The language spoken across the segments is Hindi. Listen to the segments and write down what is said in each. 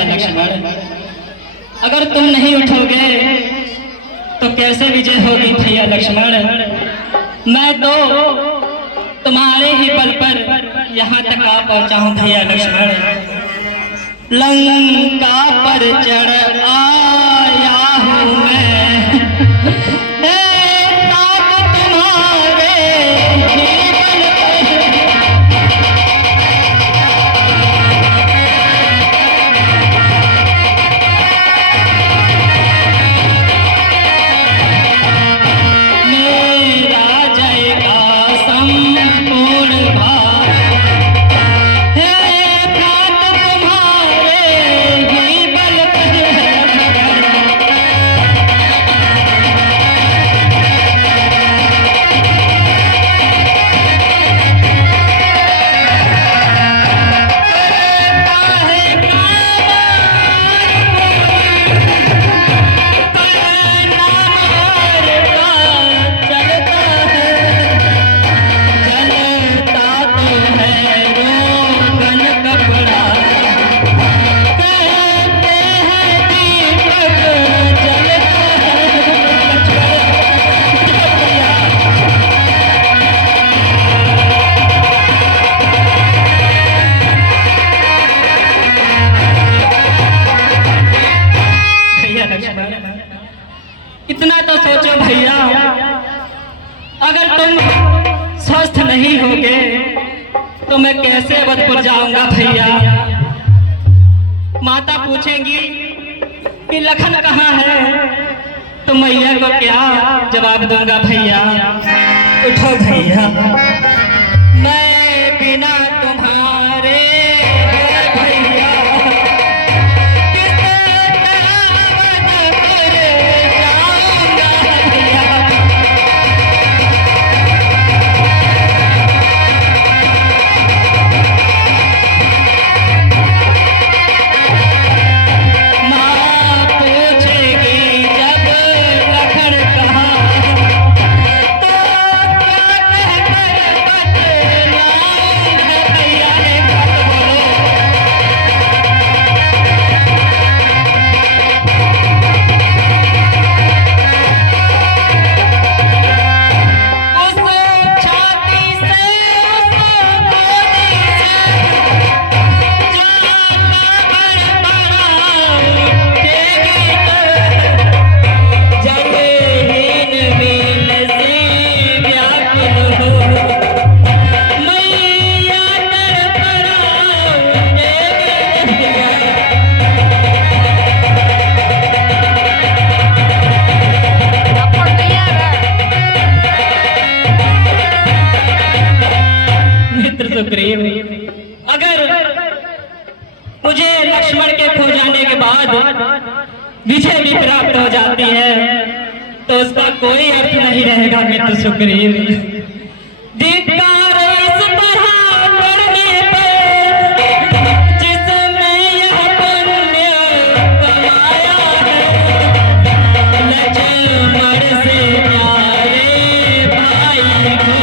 भैया लक्ष्मण, अगर तुम नहीं उठोगे तो कैसे विजय होगी भैया लक्ष्मण। मैं तो तुम्हारे ही बल पर यहाँ तक आ पहुँचा हूँ भैया लक्ष्मण। लंका पर चढ़ आया हूँ मैं, इतना तो सोचो भैया, अगर तुम स्वस्थ नहीं होगे तो मैं कैसे अवधपुर जाऊंगा भैया। माता पूछेंगी कि लखन कहाँ है, तो मैया को क्या जवाब दूंगा भैया। उठो भैया, मैं बिना तुम्हारे भैया सुग्रीव, अगर मुझे लक्ष्मण के खो जाने के बाद विजय भी प्राप्त हो जाती है तो उसका कोई अर्थ नहीं रहेगा मित्र सुग्रीव। धिक्कार इस तरह करने पर जिसमें यह पुण्य कमाया है, लक्ष्मण से प्यारे भाई को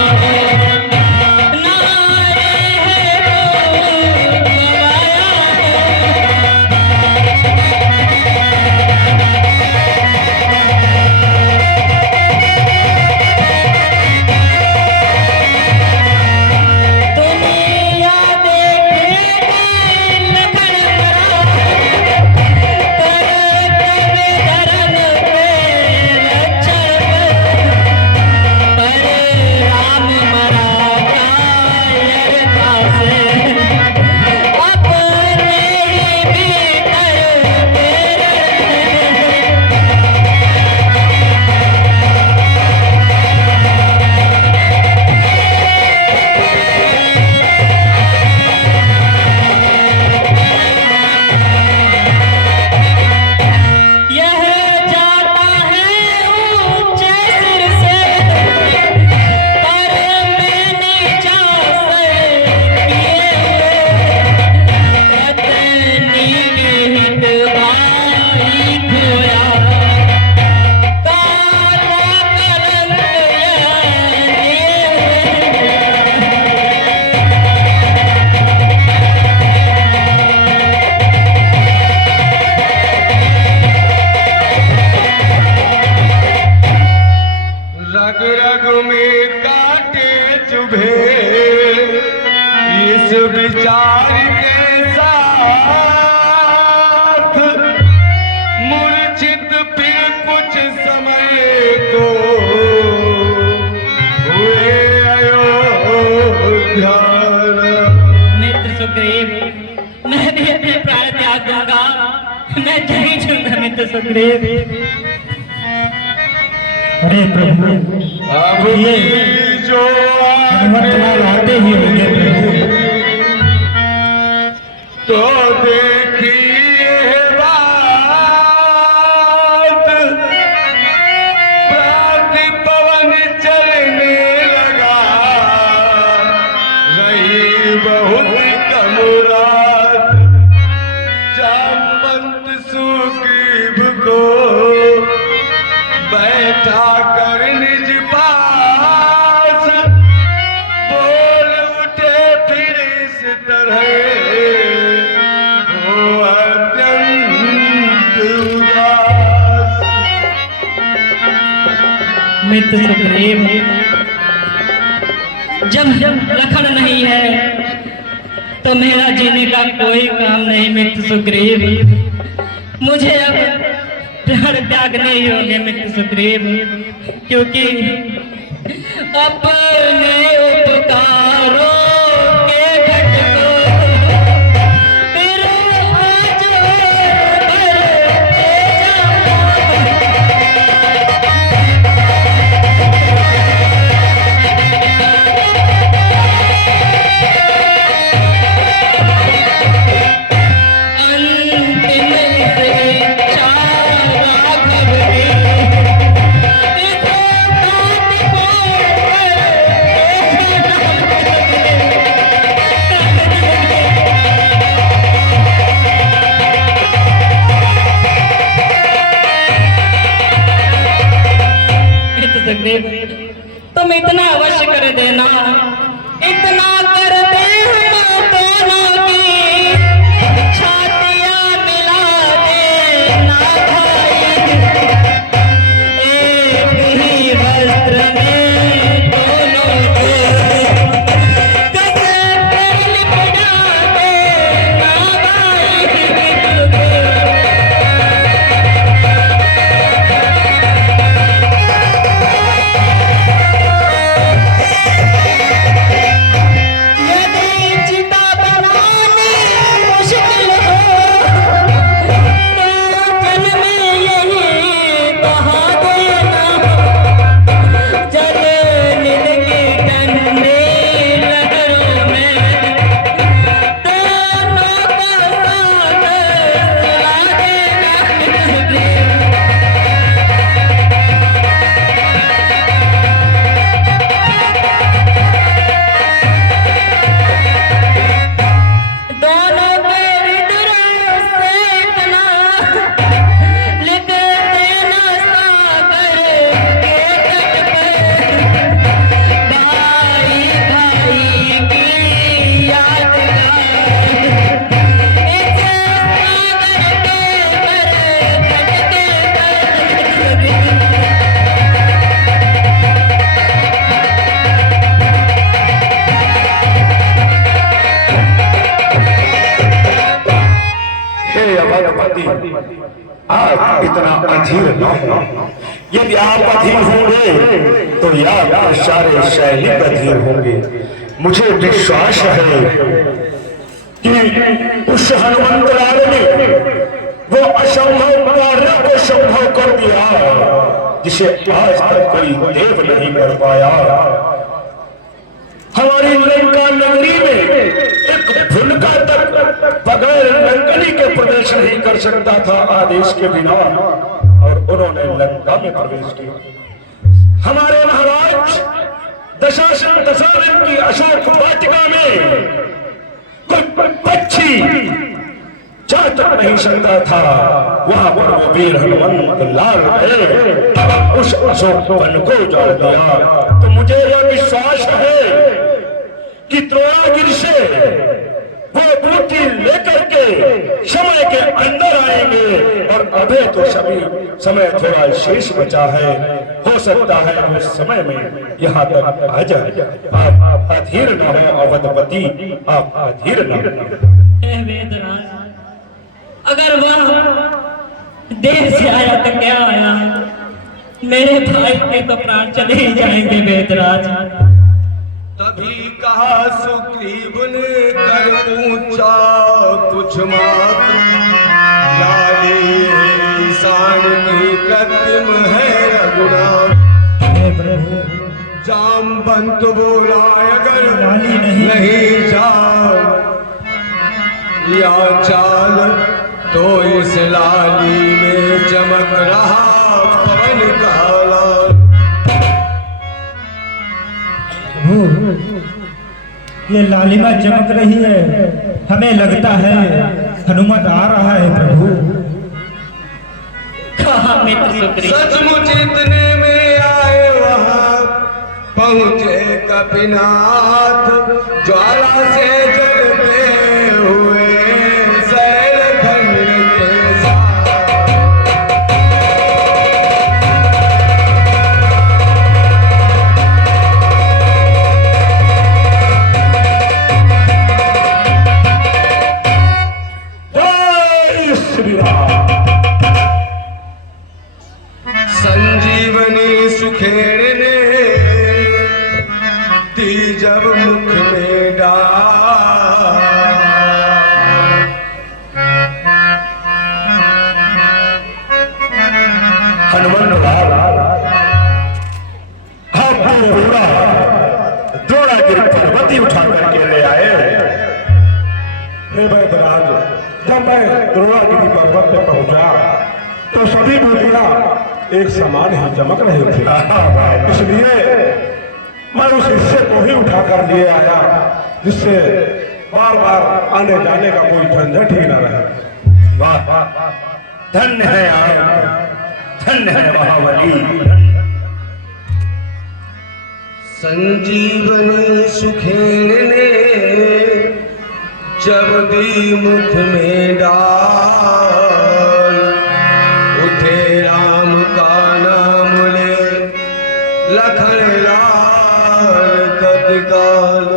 था मैं नहीं चुनता मित्र सुग्रीव। अरे प्रभु अब ये जो हनुमंतलाल आते ही होंगे प्रभु। तो देखिए बात प्राति पवन चलने लगा, रही बहुत कम रात जामवंत सुग्रीव को बैठा कर निज पास, बोल उठे फिर इस तरह वो अत्यंत उदास। मित्र सुग्रीव, जब लखन नहीं है तो मेरा जीने का कोई काम नहीं मित्र सुग्रीव। मुझे अब प्राण त्यागने ही होंगे मित्र सुग्रीव, क्योंकि अपने उपकारों के घट को फिर आज अंतिम से सुग्रीव, तुम इतना अवश्य कर देना, इतना कर दे हम दोनों की छातियां मिला देना भाई, एक ही वस्त्र में दोनों को कसम लिपटा देना भाई। आप इतना अधीर न हो। यदि आप अधीर होंगे तो यार सारे सैनिक अधीर होंगे। मुझे विश्वास है कि उस हनुमंतलाल ने वो असंभव कार्य को संभव कर दिया जिसे आज तक कोई देव नहीं कर पाया। हमारी लंका नगरी में एक भुलका तक बगैर लंकनी के प्रवेश नहीं कर सकता था आदेश के बिना, और उन्होंने लंका में प्रवेश किया। हमारे महाराज दशासन दशानन की अशोक वाटिका में कोई पक्षी जा तक नहीं सकता था, वहां पर वो वीर हनुमंत लाल ने उस अशोक वन को उजाड़ दिया। तो मुझे यह विश्वास है कि द्रोणागिरि से वो बूटी लेकर के समय के अंदर आएंगे, और अभी तो सभी समय थोड़ा शेष बचा है, हो सकता है उस समय में यहाँ तक आ जाए। आप अधीर न हो अवधवती, आप अधीर न हे वेदराज, अगर वह देर से आया तो क्या आया, मेरे भाई के तो प्राण चले ही जाएंगे वेदराज। तभी कहा सुग्रीव ने कर पूछा कुछ मात्र, जामवंत बोला अगर लाली नहीं चाल या चाल तो इस लाली में चमक रहा पवन काला। ये लालिमा चमक रही है, हमें लगता है हनुमत आ रहा है प्रभु। कहा मित्र सुग्रीव, सचमुच इतने में आए वहां पहुंचे कपिनाथ, ज्वाला से जलते हुए शैलखंड के साथ। जय श्री राम। संजीवनी सुखेड़ने दी जब मुख में डाल, हनुमान द्रोणागिरी पर्वती उठा करके ले आए। हे वैद्यराज, जब मैं द्रोणागिरी पर्वत पे पहुंचा तो सभी मूर्तियां एक समान ही चमक रही थी, इसलिए मैं उस हिस्से को ही उठा कर लिए आया जिससे बार बार आने जाने का कोई झंझट ही न रहे। वाह, धन्य है आप, धन्य है महाबली। संजीवनी सुखेड़ने जब दी मुख में डाल, उठे राम का नाम ले लखन लाल तत्काल।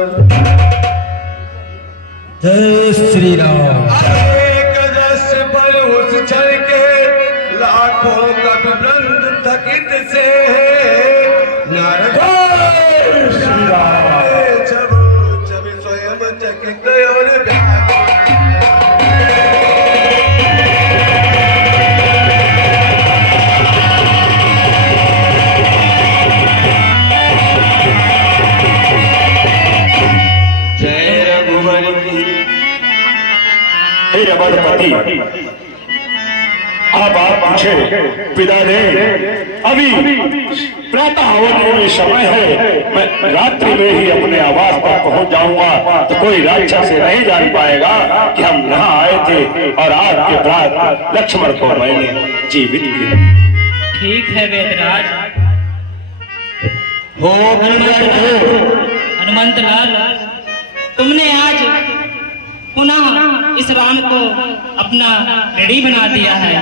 जय श्री राम। एक दस पर उस क्षण के लाखों कवि वृंद थकित से नारद जब स्वयं चकित और जय रघुवर की। हे रघुपति, आप पूछे पिता ने, अभी प्रातः होने में समय है, मैं रात्रि में ही अपने आवास पर पहुंच जाऊंगा तो कोई राक्षस से नहीं जान पाएगा कि हम यहाँ आए थे और आपके बाद लक्ष्मण को मैंने जीवित किया। ठीक है वेदराज। हो हनुमंत लाल, तुमने आज पुनः इस राम को अपना ऋणी बना दिया है,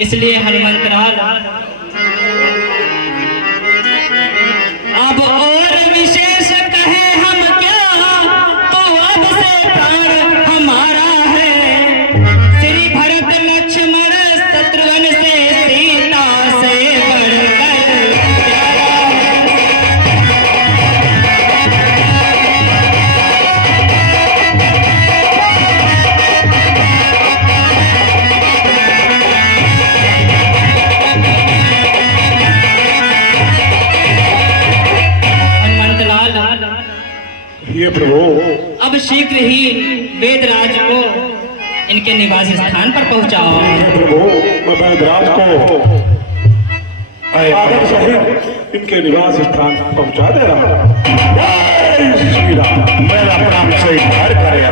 इसलिए हनुमंत लाल अब और विशेष कहे हम क्या, तो अब से प्राण हमारा है। श्री भरत लक्ष्मण शत्रुघ्न से सीता से बढ़कर प्यारा ये प्रभु, अब शीघ्र ही वेदराज को इनके निवास स्थान पर पहुंचाओ। प्रभु, मैं वैद्यराज को आदर सहित इनके निवास स्थान पहुंचा दे रहा हूं। जय श्री राम। मेरा प्रणाम स्वीकार करें।